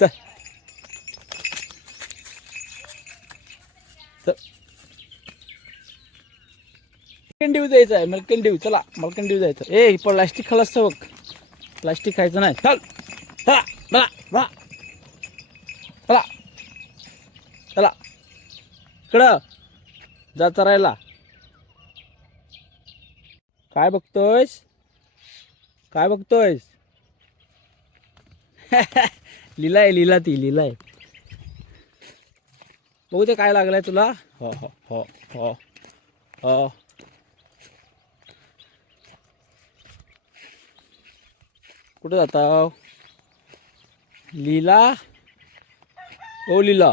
चल मलकंडीव जायचं आहे, मलकंडीव. चला मलकंडीव जायचं. ए प्लास्टिक खलास बघ, प्लास्टिक खायचं नाही. चल चला चला चला चला चला इकडं जा चरायला. काय बघतोयस, काय बघतोयस? लीला आहे, लीला, ती लीला आहे. बघू ते काय लागलंय तुला. हो हो हो हो हो. कुठे जाता लीला? ओ लीला,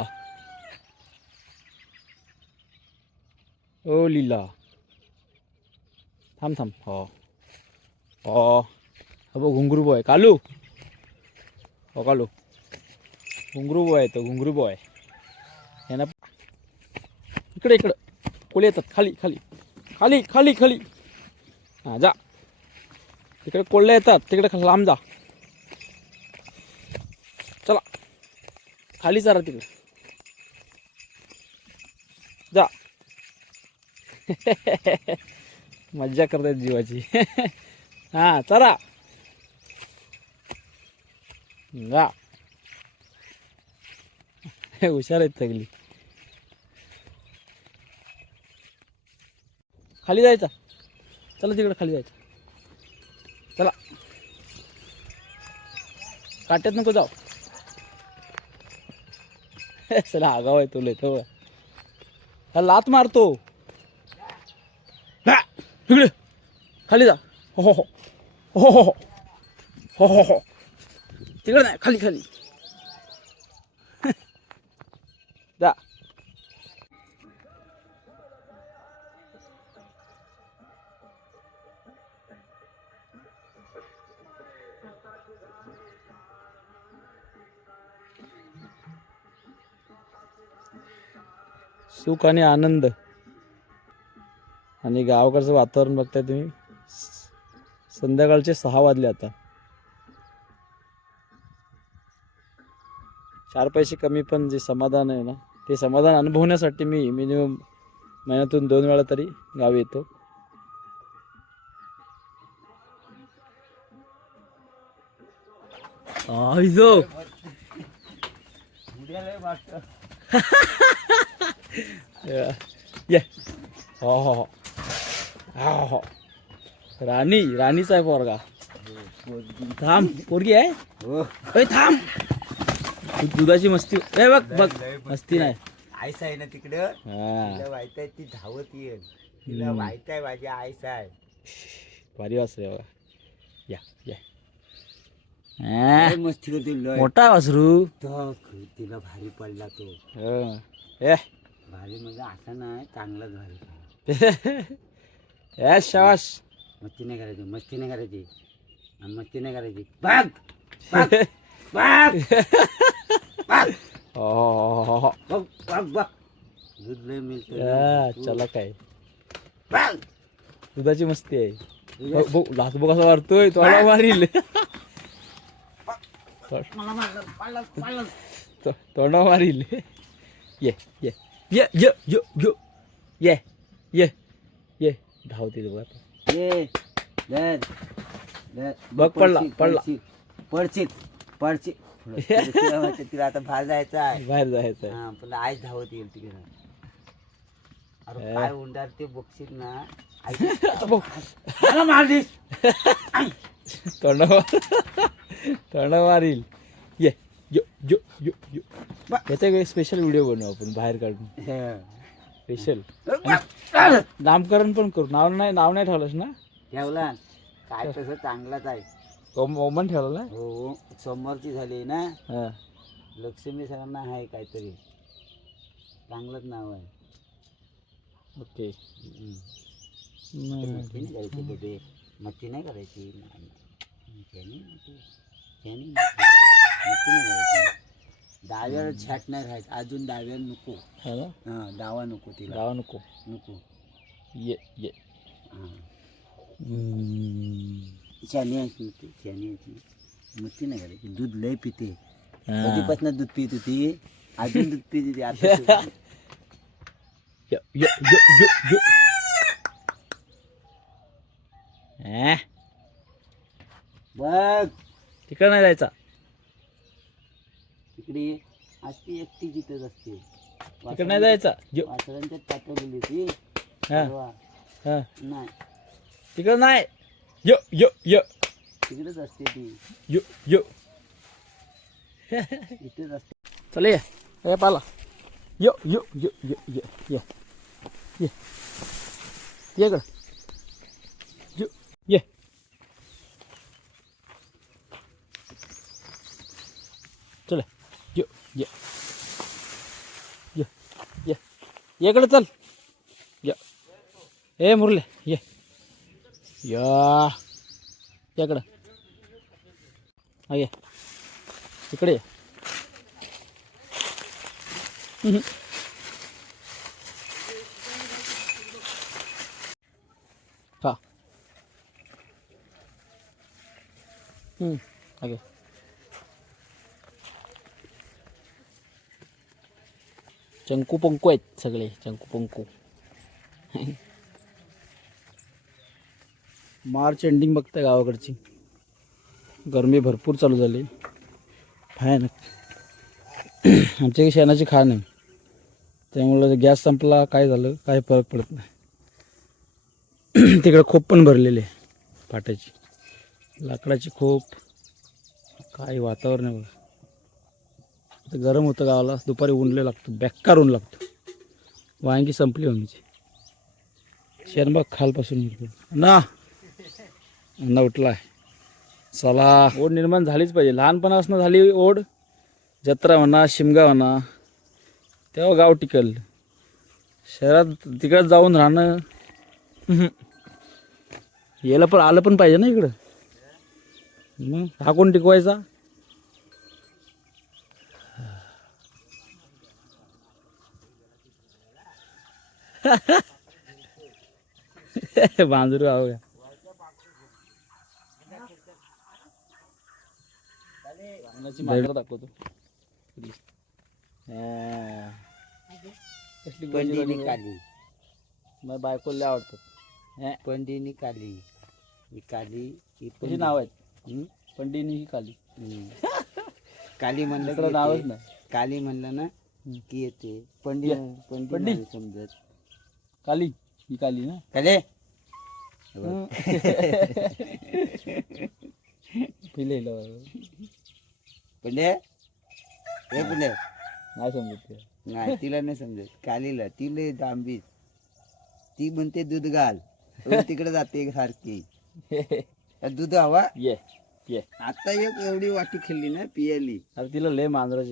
ओ लीला, थांब थांब. हो हो हो. घुंगरू बॉय कालू. हो कालू, घुंगरू बॉय आहे तो, घुंगरू बॉय. यांना इकडे इकडं कोले येतात. खाली खाली खाली खाली खाली. हां जा, तिकडे कोल्हे येतात, तिकडे लांब जा. चला खाली चारा तिकडे जा. मज्जा करतायत जीवाची. हां चला जा. हुशार आहेत सगळी. खाली जायचा. चला तिकडे खाली जायचं. चला काट्यात नको जाऊ. चला आगाव आहे तुला तो. हा लात मारतो. इकडे खाली जा. हो हो हो हो हो हो हो. तिकडे नाही, खाली खाली जा. सुख आणि आनंद आणि गावाकडचं वातावरण बघताय तुम्ही. संध्याकाळचे 6 वाजले आता. 4 पैसे कमी पण जे समाधान आहे ना, ते समाधान अनुभवण्यासाठी मी मिनिमम महिन्यातून 2 वेळा तरी गावी येतो. आयजो ये. हो हो हो हो हो. राणी, राणीचा आहे पोरगा. थांब, पोरगी आहे. ए थांब, दुधाची मस्ती. ए बघ बघ, मस्ती नाही. आईस आहे ना तिकडं, तिला माहित आहे ती धावत येईल. तिला माहित आहे माझी आईस आहे. भारी वासरू आहे. या या. मस्ती करते मोठा वासरू. तिला भारी पडला तो. ए भारी म्हणजे असा नाही, चांगलाच भारी. ए शाबास. मस्ती नाही करायची, मस्ती नाही करायची, मस्ती नाही करायची. बघ बघ बघ बघ. हो बघ बघ बघ. दूध लय मिळतं. चला काय बघ. दुधाची मस्ती आहे. लाच बघ कसा मारतोय, तोंडा मारील. तोंडा मारील. ये ये ये ये ये ये ये ये. धावते बघ आता. ये धर धर. बघ पडला पडला. पडशील पडशील. तिला आता बाहेर जायचं आहे. बाहेर जायचं आहे. हा पण आईच धावत येईल तिकडे. अरे काय उंडार ते बघशील ना. मला मारलीस. तोंडा मारील. ये यो यो यो यो. याचा काही स्पेशल व्हिडिओ बनवू आपण बाहेर काढून. स्पेशल नामकरण पण करू. नाव नाही ठेवलंस ना. ठेवला काय तसं चांगलाच आहे. ओमन ठेवलं ना. हो सोमवारची झाली ना. हा लक्ष्मी सरांना आहे काहीतरी चांगलंच नाव आहे. ओके. मस्ती नाही करायची बेबे, मस्ती नाही करायची. डाव्यावर छाट नाही राहायचं. अजून डाव्या नको. हा डावा नको तिला. डावा नको नको. ये ये. शनी आहे ती, शनी आहे ती. मस्ती नाही करायची. दूध लय पिते. हा. कधीपासून दूध पित होती, अजून दूध पित होती आता. यो, यो, यो, यो, यो. बघ तिकडं नाही जायचा. तिकडे ये. असती एकटी जिथेच असते. तिकडे नाही जायचा. यो. वासरांच्यात पाठवलेली ती हा. परवा. हा. नाही तिकडं नाही. यो यो यो तिकडेच असते ती, यो यो. इथेच असते. चल ये पाला. यो यो यो यो यो ये ये ये इकडं. यो ये. चल यो ये ये ये ये इकडं चल. या ए मुरले ये या इकडं. हा ये इकडे ये. हा ओके. चंकू पंकू आहेत सगळे. चंकू पंकू. मार्च एंडिंग बघताय गावाकडची. गरमी भरपूर चालू झाली. भयानक. आमच्या शेणाची खाण आहे, त्यामुळं गॅस संपला काय झालं काय फरक पडत नाही. तिकडे खोप पण भरलेले आहे पाट्याची, लाकडाची खोप. काय वातावरण आहे बघा. आता गरम होतं गावाला. दुपारी ऊनले लागतो, बेकार ऊन लागतो. वांगी संपली आमची. शेण बघ खालपासून ना अन्ना उठला आहे. चला ओढ निर्माण झालीच पाहिजे. लहानपणापासून झाली ओढ. जत्रा म्हणा शिमगा म्हणा तेव्हा गाव टिकल. शहरात तिकडं जाऊन राहणं याला पण आलं पण पाहिजे ना इकडं. मग हा कोण टिकवायचा. बांजरू आहो का. दाखवतो. पंडिनी काली, मला बायकोला आवडतात. पंडिनी काली, ही काली ही कशी नाव आहेत. हं? पंडिनी ही काली. काली म्हणलं दुसरं की नावच येते. नाही. काली म्हणलं ना की येते. पंडी पंडी पंडी. नाही समजत. काली ही काली ना. काले पिले पंडे हे पंडे नाही समजत ते. नाही तिला नाही समजत. कालीला तिला दांबीत ती म्हणते दूध घाल, तिकडे जाते सारखी. दूध हवा. ये ये आता एक एवढी वाटी खाल्ली ना पियाली. अरे तिला लय मांजराची